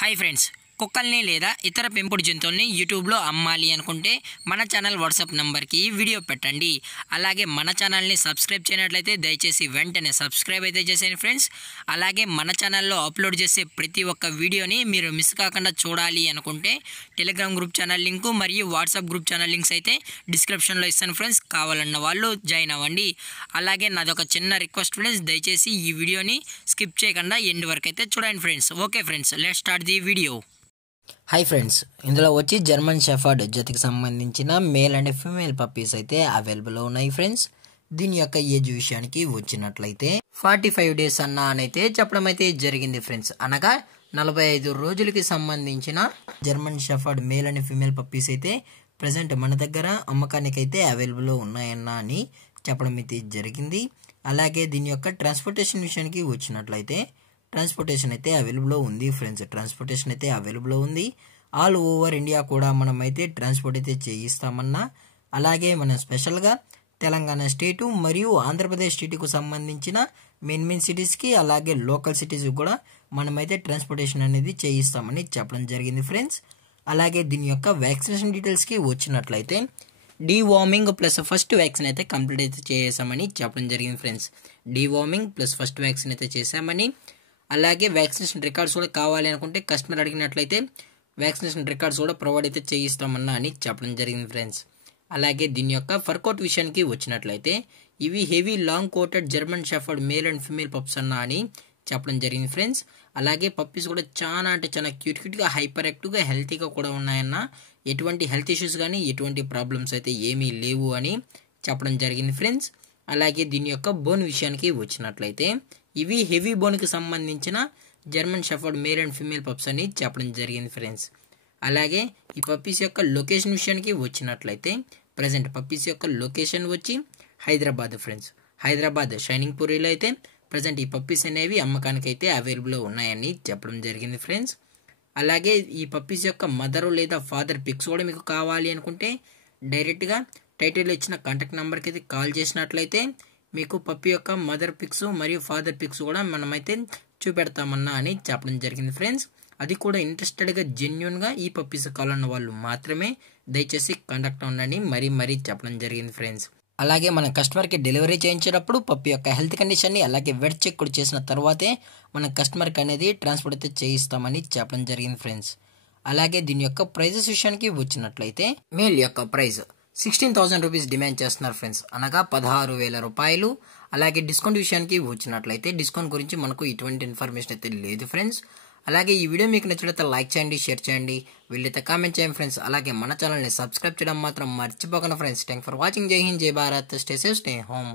Hi friends, కుక్కల్ని లేదా ఇతర పెంపుడు జంతువుల్ని యూట్యూబ్లో అమ్మాలి అనుకుంటే మన ఛానల్ వాట్సాప్ నెంబర్కి వీడియో పెట్టండి. అలాగే మన ఛానల్ని సబ్స్క్రైబ్ చేయనట్లయితే దయచేసి వెంటనే సబ్స్క్రైబ్ అయితే చేసేయండి ఫ్రెండ్స్. అలాగే మన ఛానల్లో అప్లోడ్ చేసే ప్రతి ఒక్క వీడియోని మీరు మిస్ కాకుండా చూడాలి అనుకుంటే టెలిగ్రామ్ గ్రూప్ ఛానల్ లింకు మరియు వాట్సాప్ గ్రూప్ ఛానల్ లింక్స్ అయితే డిస్క్రిప్షన్లో ఇస్తాను ఫ్రెండ్స్. కావాలన్న వాళ్ళు జాయిన్ అవ్వండి. అలాగే నాది ఒక చిన్న రిక్వెస్ట్ ఫ్రెండ్స్, దయచేసి ఈ వీడియోని స్కిప్ చేయకుండా ఎండ్ వరకు అయితే చూడండి friends. Okay friends, let's start the video. Hi friends, ఇందులో వచ్చి జర్మన్ షెఫర్డ్ జతికి సంబంధించిన మేల్ అండ్ ఫీమేల్ పప్పీస్ అయితే అవైలబుల్లో ఉన్నాయి ఫ్రెండ్స్. దీని యొక్క ఏజ్ విషయానికి వచ్చినట్లయితే 45 days అనైతే చెప్పడం అయితే జరిగింది ఫ్రెండ్స్. అనగా 45 రోజులకి సంబంధించిన German shepherd male and female puppies అయితే ప్రజెంట్ మన దగ్గర అమ్మకానికి అయితే అవైలబుల్లో ఉన్నాయన్న అని చెప్పడం అయితే జరిగింది. అలాగే దీని యొక్క ట్రాన్స్పోర్టేషన్ విషయానికి వచ్చినట్లయితే ట్రాన్స్పోర్టేషన్ అయితే అవైలబుల్లో ఉంది ఫ్రెండ్స్. ట్రాన్స్పోర్టేషన్ అయితే అవైలబుల్లో ఉంది. ఆల్ ఓవర్ ఇండియా కూడా మనమైతే ట్రాన్స్పోర్ట్ అయితే చేయిస్తామన్నా. అలాగే మనం స్పెషల్గా తెలంగాణ స్టేటు మరియు ఆంధ్రప్రదేశ్ స్టేటుకు సంబంధించిన మెయిన్ సిటీస్కి అలాగే లోకల్ సిటీస్కి కూడా మనమైతే ట్రాన్స్పోర్టేషన్ అనేది చేయిస్తామని చెప్పడం జరిగింది ఫ్రెండ్స్. అలాగే దీని యొక్క వ్యాక్సినేషన్ డీటెయిల్స్కి వచ్చినట్లయితే డీవార్మింగ్ ప్లస్ ఫస్ట్ వ్యాక్సిన్ అయితే కంప్లీట్ అయితే చేసామని చెప్పడం జరిగింది friends. Deworming plus first vaccine అయితే చేసామని, అలాగే వ్యాక్సినేషన్ రికార్డ్స్ కూడా కావాలి అనుకుంటే కస్టమర్ అడిగినట్లయితే వ్యాక్సినేషన్ రికార్డ్స్ కూడా ప్రొవైడ్ అయితే చేయిస్తామన్నా అని చెప్పడం జరిగింది ఫ్రెండ్స్. అలాగే దీని యొక్క ఫర్కోట్ విషయానికి వచ్చినట్లయితే ఇవి heavy long coated German shepherd male and female pups అన్నా అని చెప్పడం జరిగింది ఫ్రెండ్స్. అలాగే పప్పీస్ కూడా చాలా క్యూట్గా హైపర్ యాక్టివ్గా హెల్తీగా కూడా ఉన్నాయన్న. ఎటువంటి హెల్త్ ఇష్యూస్ కానీ ఎటువంటి ప్రాబ్లమ్స్ అయితే ఏమీ లేవు అని చెప్పడం జరిగింది ఫ్రెండ్స్. అలాగే దీని యొక్క బోన్ విషయానికి వచ్చినట్లయితే ఇవి హెవీ బోన్కి సంబంధించిన German shepherd male and female pups అని చెప్పడం జరిగింది ఫ్రెండ్స్. అలాగే ఈ పప్పీస్ యొక్క లొకేషన్ విషయానికి వచ్చినట్లయితే ప్రజెంట్ పప్పీస్ యొక్క లొకేషన్ వచ్చి హైదరాబాద్ ఫ్రెండ్స్. హైదరాబాద్ షైనింగ్ పూరిలో అయితే ప్రజెంట్ ఈ పప్పీస్ అనేవి అమ్మకానికి అయితే అవైలబుల్లో ఉన్నాయని చెప్పడం జరిగింది ఫ్రెండ్స్. అలాగే ఈ పప్పీస్ యొక్క మదర్ లేదా ఫాదర్ పిక్స్ కూడా మీకు కావాలి అనుకుంటే డైరెక్ట్గా టైటిల్లో ఇచ్చిన కాంటాక్ట్ నెంబర్కి అయితే కాల్ చేసినట్లయితే మీకు పప్పీ యొక్క మదర్ పిక్స్ మరియు ఫాదర్ పిక్స్ కూడా మనమైతే చూపెడతామన్నా అని చెప్పడం జరిగింది ఫ్రెండ్స్. అది కూడా ఇంట్రెస్టెడ్గా జెన్యున్గా ఈ పప్పీస్ కావాలన్న వాళ్ళు మాత్రమే దయచేసి కాంటాక్ట్ ఉండండి మరీ చెప్పడం జరిగింది ఫ్రెండ్స్. అలాగే మన కస్టమర్కి డెలివరీ చేయించేటప్పుడు పప్పీ యొక్క హెల్త్ కండిషన్ని అలాగే వెట్ చెక్ కూడా చేసిన తర్వాతే మన కస్టమర్కి అనేది ట్రాన్స్పోర్ట్ అయితే చేయిస్తామని చెప్పడం జరిగింది ఫ్రెండ్స్. అలాగే దీని యొక్క ప్రైజెస్ విషయానికి వచ్చినట్లయితే మేల్ యొక్క ప్రైస్ 16,000 రూపీస్ డిమాండ్ చేస్తున్నారు ఫ్రెండ్స్, అనగా 16,000 రూపాయలు. అలాగే డిస్కౌంట్ విషయానికి వచ్చినట్లయితే డిస్కౌంట్ గురించి మనకు ఎటువంటి ఇన్ఫర్మేషన్ అయితే లేదు ఫ్రెండ్స్. అలాగే ఈ వీడియో మీకు నచ్చినట్లయితే లైక్ చేయండి, షేర్ చేయండి, వీళ్ళైతే కామెంట్ చేయండి ఫ్రెండ్స్. అలాగే మన ఛానల్ని సబ్స్క్రైబ్ చేయడం మాత్రం మర్చిపోకండి ఫ్రెండ్స్. Thank for watching. జై హింద్, జై Bharat, stay safe, stay home.